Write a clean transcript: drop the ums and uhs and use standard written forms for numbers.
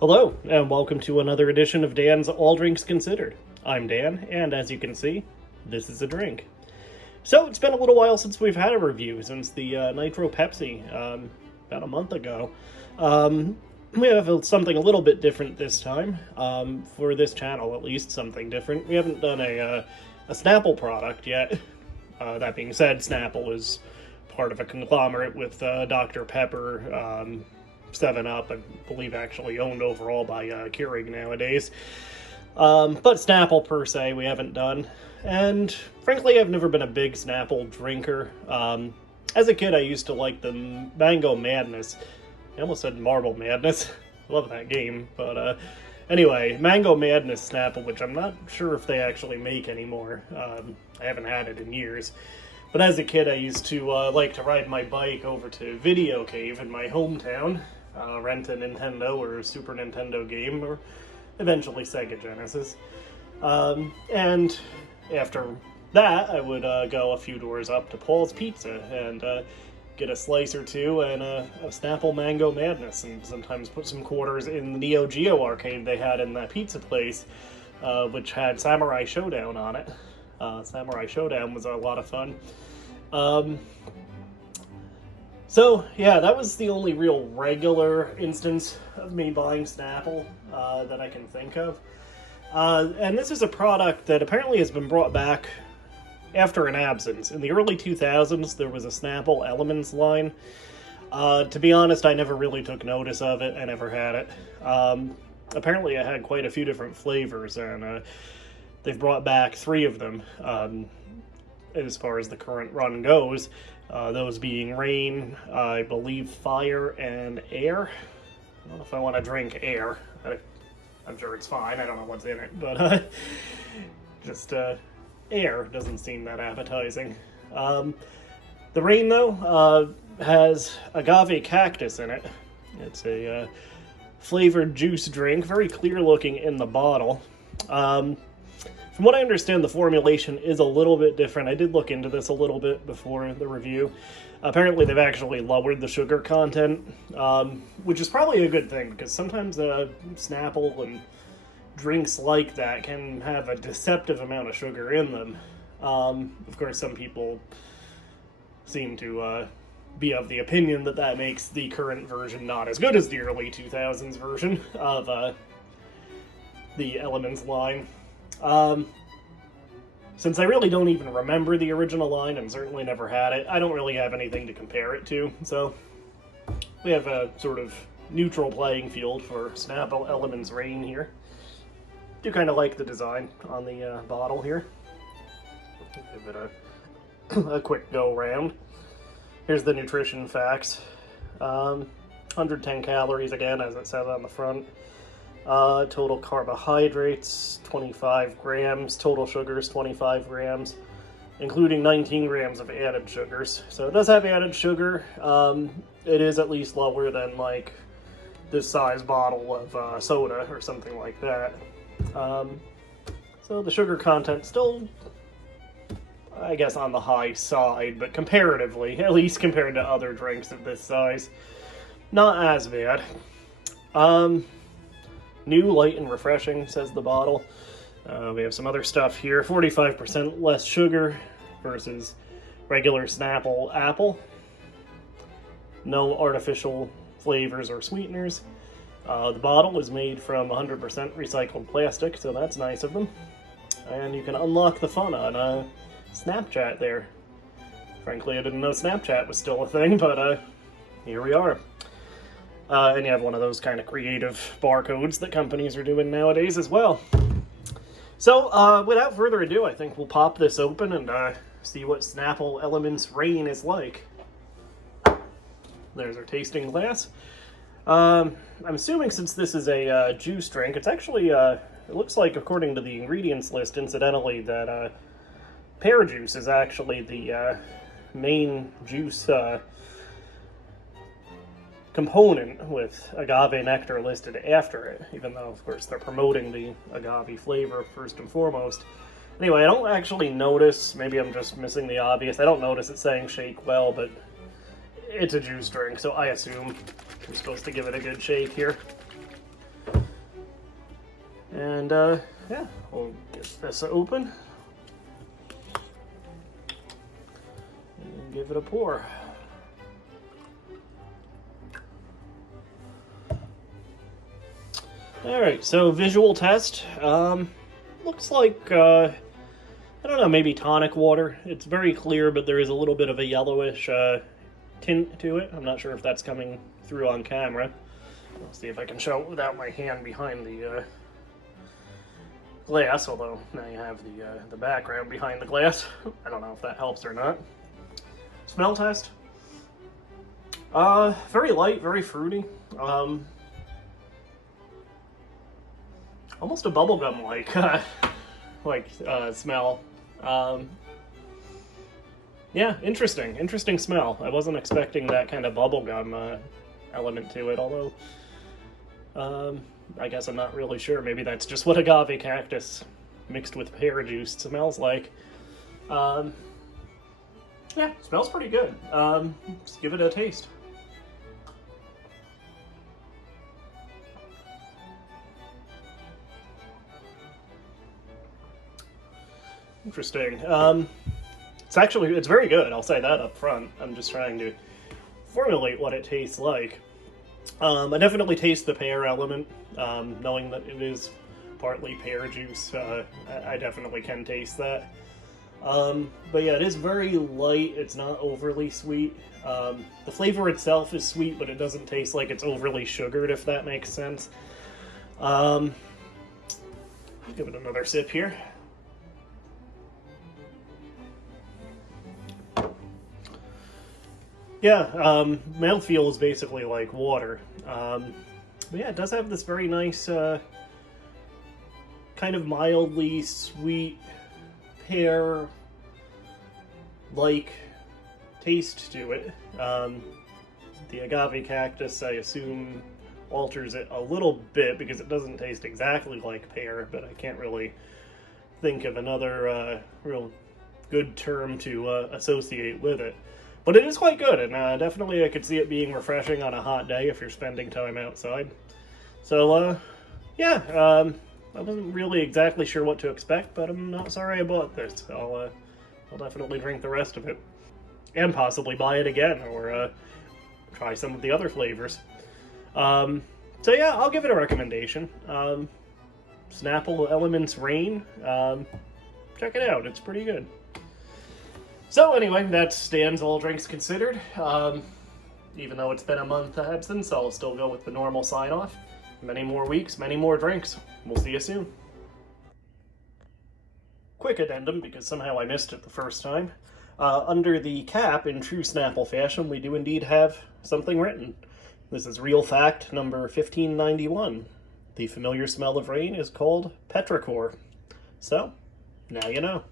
Hello, and welcome to another edition of Dan's All Drinks Considered. I'm Dan, and as you can see, this is a drink. So, it's been a little while since we've had a review, since the Nitro Pepsi, about a month ago. We have something a little bit different this time, for this channel at least, something different. We haven't done a Snapple product yet. That being said, Snapple is part of a conglomerate with Dr. Pepper, 7-Up, I believe actually owned overall by Keurig nowadays. But Snapple per se we haven't done. And frankly, I've never been a big Snapple drinker. As a kid, I used to like the Mango Madness. I almost said Marble Madness. I love that game. But anyway, Mango Madness Snapple, which I'm not sure if they actually make anymore. I haven't had it in years. But as a kid, I used to like to ride my bike over to Video Cave in my hometown, rent a Nintendo or Super Nintendo game, or eventually Sega Genesis. And after that, I would go a few doors up to Paul's Pizza and get a slice or two and a Snapple Mango Madness, and sometimes put some quarters in the Neo Geo arcade they had in that pizza place, which had Samurai Showdown on it. Samurai Showdown was a lot of fun. So, yeah, that was the only real regular instance of me buying Snapple that I can think of. And this is a product that apparently has been brought back after an absence. In the early 2000s, there was a Snapple Elements line. To be honest, I never really took notice of it. I never had it. Apparently, it had quite a few different flavors, and they've brought back 3 of them, as far as the current run goes. Those being Rain, I believe Fire, and Air. I don't know if I want to drink Air. I'm sure it's fine. I don't know what's in it, but just Air doesn't seem that appetizing. The Rain, though, has agave cactus in it. It's a flavored juice drink, very clear looking in the bottle. From what I understand, the formulation is a little bit different. I did look into this a little bit before the review. Apparently, they've actually lowered the sugar content, which is probably a good thing, because sometimes Snapple and drinks like that can have a deceptive amount of sugar in them. Of course, some people seem to be of the opinion that that makes the current version not as good as the early 2000s version of the Elements line. Since I really don't even remember the original line and certainly never had it, I don't really have anything to compare it to, so we have a sort of neutral playing field for Snapple Elements Rain here. Do kind of like the design on the bottle here. Give it a quick go round. Here's the nutrition facts. 110 calories again, as it says on the front. Total carbohydrates, 25 grams. Total sugars, 25 grams, including 19 grams of added sugars. So it does have added sugar. It is at least lower than, like, this size bottle of soda or something like that. So the sugar content still, I guess, on the high side, but comparatively, at least compared to other drinks of this size, not as bad. New, light, and refreshing, says the bottle. We have some other stuff here. 45% less sugar versus regular Snapple apple. No artificial flavors or sweeteners. The bottle is made from 100% recycled plastic, so that's nice of them. And you can unlock the fun on Snapchat there. Frankly, I didn't know Snapchat was still a thing, but here we are. And you have one of those kind of creative barcodes that companies are doing nowadays as well. So, without further ado, I think we'll pop this open and see what Snapple Elements Rain is like. There's our tasting glass. I'm assuming since this is a juice drink, it's actually, it looks like, according to the ingredients list, incidentally, that pear juice is actually the main juice component, with agave nectar listed after it, even though, of course, they're promoting the agave flavor first and foremost. Anyway, I don't actually notice, maybe I'm just missing the obvious, I don't notice it saying shake well, but it's a juice drink, so I assume I'm supposed to give it a good shake here. And yeah, we'll get this open and give it a pour. Alright, so visual test. Looks like, I don't know, maybe tonic water. It's very clear, but there is a little bit of a yellowish tint to it. I'm not sure if that's coming through on camera. I'll see if I can show it without my hand behind the glass, although now you have the background behind the glass. I don't know if that helps or not. Smell test. Very light, very fruity. Almost a bubblegum like smell. Yeah, interesting smell. I wasn't expecting that kind of bubblegum element to it, although I guess I'm not really sure. Maybe that's just what agave cactus mixed with pear juice smells like. Yeah, smells pretty good. Just give it a taste. Interesting. It's very good, I'll say that up front. I'm just trying to formulate what it tastes like. I definitely taste the pear element, knowing that it is partly pear juice. I definitely can taste that. But yeah, it is very light, it's not overly sweet. The flavor itself is sweet, but it doesn't taste like it's overly sugared, if that makes sense. Give it another sip here. Yeah, mouthfeel is basically like water. But yeah, it does have this very nice, kind of mildly sweet pear-like taste to it. The agave cactus, I assume, alters it a little bit because it doesn't taste exactly like pear, but I can't really think of another real good term to associate with it. But it is quite good, and definitely I could see it being refreshing on a hot day if you're spending time outside. So, yeah, I wasn't really exactly sure what to expect, but I'm not sorry I bought this. I'll definitely drink the rest of it. And possibly buy it again, or try some of the other flavors. So yeah, I'll give it a recommendation. Snapple Rain. Check it out, it's pretty good. So anyway, that stands all drinks considered. Even though it's been a month absence, I'll still go with the normal sign-off. Many more weeks, many more drinks. We'll see you soon. Quick addendum, because somehow I missed it the first time. Under the cap, in true Snapple fashion, we do indeed have something written. This is real fact number 1591. The familiar smell of rain is called petrichor. So, now you know.